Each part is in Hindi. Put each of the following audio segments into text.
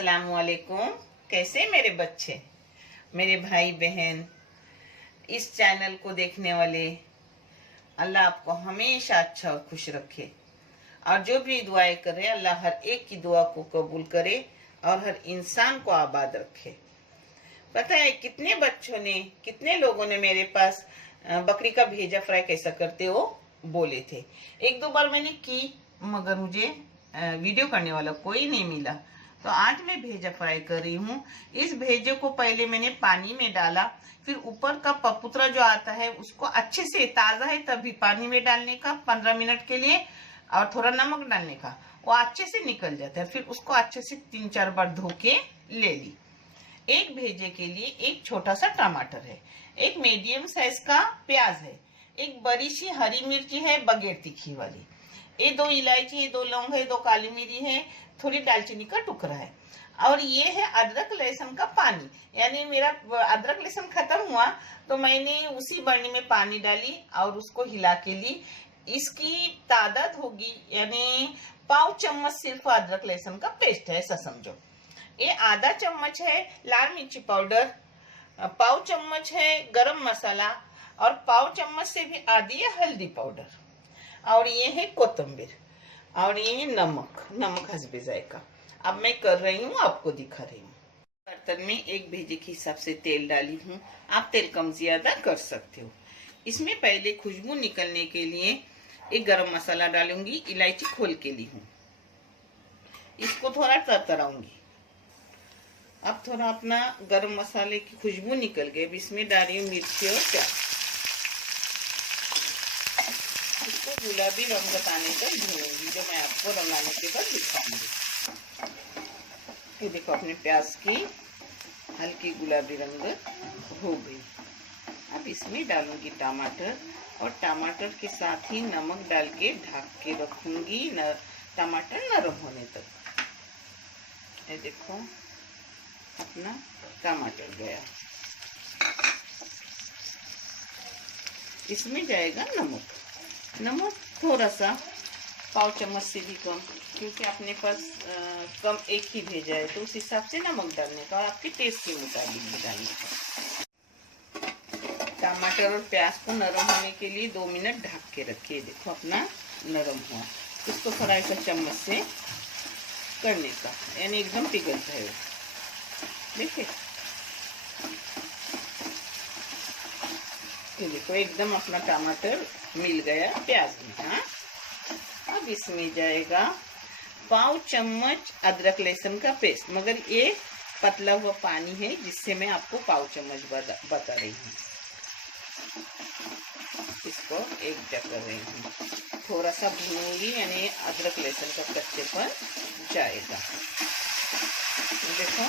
अस्सलामुअलैकुम। कैसे मेरे बच्चे, मेरे भाई बहन, इस चैनल को देखने वाले, अल्लाह आपको हमेशा अच्छा और खुश रखे और जो भी दुआएं करे अल्लाह हर एक की दुआ को कबूल करे और हर इंसान को आबाद रखे। पता है कितने बच्चों ने, कितने लोगों ने मेरे पास बकरी का भेजा फ्राई कैसा करते हो बोले थे। एक दो बार मैंने की मगर मुझे वीडियो करने वाला कोई नहीं मिला, तो आज मैं भेजा फ्राई कर रही हूँ। इस भेजे को पहले मैंने पानी में डाला, फिर ऊपर का पपुत्रा जो आता है उसको अच्छे से, ताज़ा है तभी पानी में डालने का 15 मिनट के लिए और थोड़ा नमक डालने का, वो अच्छे से निकल जाता है। फिर उसको अच्छे से 3-4 बार धो के ले ली। एक भेजे के लिए एक छोटा सा टमाटर है, एक मीडियम साइज का प्याज है, एक बड़ी सी हरी मिर्ची है बगैर तीखी वाली, ये 2 इलायची है, 2 लौंग है, 2 काली मिरी है, थोड़ी दालचीनी का टुकड़ा है और ये है अदरक लहसुन का पानी। यानी मेरा अदरक लहसुन खत्म हुआ तो मैंने उसी बर्नी में पानी डाली और उसको हिला के ली। इसकी तादाद होगी यानी पाव चम्मच सिर्फ अदरक लहसुन का पेस्ट है, ऐसा समझो। ये आधा चम्मच है लाल मिर्ची पाउडर, पाव चम्मच है गरम मसाला और पाव चम्मच से भी आधी है हल्दी पाउडर और ये है कोतंबीर और ये है नमक हस्बे जायका। अब मैं कर रही हूँ, आपको दिखा रही हूँ। बर्तन में एक भेजे के हिसाब से तेल डाली हूँ, आप तेल कम ज्यादा कर सकते हो। इसमें पहले खुशबू निकलने के लिए एक गरम मसाला डालूंगी, इलायची खोल के ली हूँ, इसको थोड़ा तरतराऊंगी। अब थोड़ा अपना गरम मसाले की खुशबू निकल गई, अब इसमें डाल रही हूँ मिर्ची और प्याज, इसको गुलाबी रंग आने तक भूनूंगी, जो मैं आपको रंगाने के बाद दिखाऊंगी। ये देखो अपने प्याज की हल्की गुलाबी रंग हो गई। अब इसमें डालूंगी टमाटर और टमाटर के साथ ही नमक डाल के ढक के रखूंगी टमाटर नरम होने तक। ये देखो अपना टमाटर गया, इसमें जाएगा नमक थोड़ा सा, पाव चम्मच से भी कम, क्योंकि अपने पास कम एक ही भेजा है तो उस हिसाब से नमक डालने का और आपके टेस्ट के मुताबिक भी डालने का। टमाटर और प्याज को नरम होने के लिए 2 मिनट ढक के रखिए। देखो अपना नरम हुआ, इसको थोड़ा ऐसा चम्मच से करने का, यानी एकदम पिघलता है। देखिए ये देखो एकदम अपना टमाटर मिल गया प्याज में। हाँ, अब इसमें जाएगा पाव चम्मच अदरक लहसुन का पेस्ट, मगर ये पतला हुआ पानी है जिससे मैं आपको पाव चम्मच बता रही हूँ। इसको एक कर रही हूँ, थोड़ा सा भूनूंगी यानी अदरक लहसुन का कच्चेपन जाएगा। देखो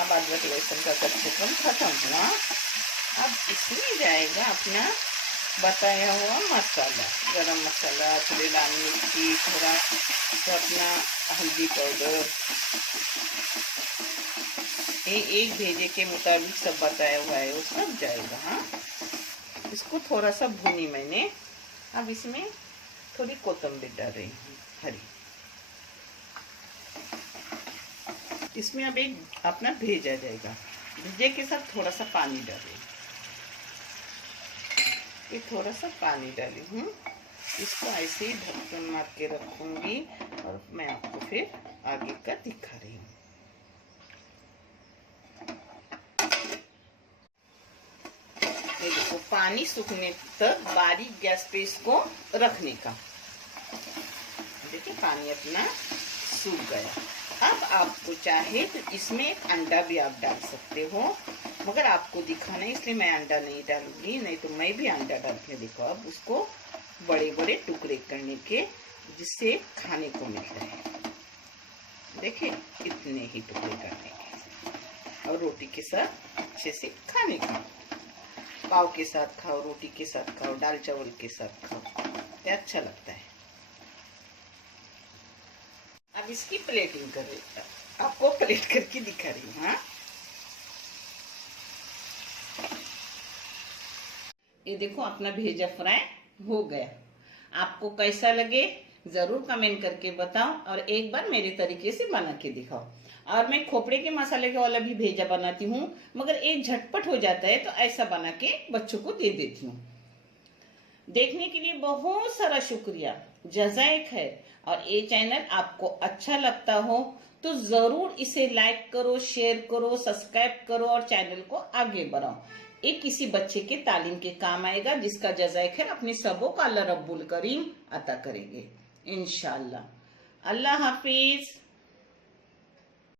अब अदरक लहसुन का कच्चेपन खत्म हुआ। अब इसमें जाएगा अपना बताया हुआ मसाला, गरम मसाला, थोड़ी लाल मिर्ची, थोड़ा तो अपना हल्दी पाउडर, ये एक भेजे के मुताबिक सब बताया हुआ है वो सब जाएगा। हाँ, इसको थोड़ा सा भूनी मैंने। अब इसमें थोड़ी कोतंबीर डाल रही हूँ हरी, इसमें अब एक अपना भेजा जाएगा, भेजे के साथ थोड़ा सा पानी डाल रही हूँ, ये थोड़ा सा पानी डाली हूँ। इसको ऐसे ही ढक्कन मार के रखूंगी और मैं आपको फिर आगे का दिखा रही हूँ। ये देखो पानी सूखने तक बारीक गैस पे इसको रखने का। देखिए पानी अपना सूख गया। अब आपको चाहे तो इसमें अंडा भी आप डाल सकते हो, मगर आपको दिखाना है इसलिए मैं अंडा नहीं डालूंगी, नहीं तो मैं भी अंडा डालती हूँ। देखो अब उसको बड़े बड़े टुकड़े करने के, जिससे खाने को मिलता है। देखिए इतने ही टुकड़े करने के और रोटी के साथ अच्छे से खाने का, पाव के साथ खाओ, रोटी के साथ खाओ, दाल चावल के साथ खाओ, तो अच्छा लगता है। अब इसकी प्लेटिंग कर रही हूँ, आपको प्लेट करके दिखा रही हूँ। हाँ, ये देखो अपना भेजा फ्राई हो गया। आपको कैसा लगे जरूर कमेंट करके बताओ और एक बार मेरे तरीके से बना के दिखाओ। और मैं खोपड़े के मसाले का वाला भी भेजा बनाती हूँ, मगर एक झटपट हो जाता है तो ऐसा बना के बच्चों को दे देती हूँ। देखने के लिए बहुत सारा शुक्रिया, जज़ाक है। और ये चैनल आपको अच्छा लगता हो तो जरूर इसे लाइक करो, शेयर करो, सब्सक्राइब करो और चैनल को आगे बढ़ाओ। ये किसी बच्चे के तालीम के काम आएगा, जिसका जज़ाक है अपनी सबों का अल्लाह रब्बुल करीम अता करेंगे इंशाअल्लाह। अल्लाह हाफिज।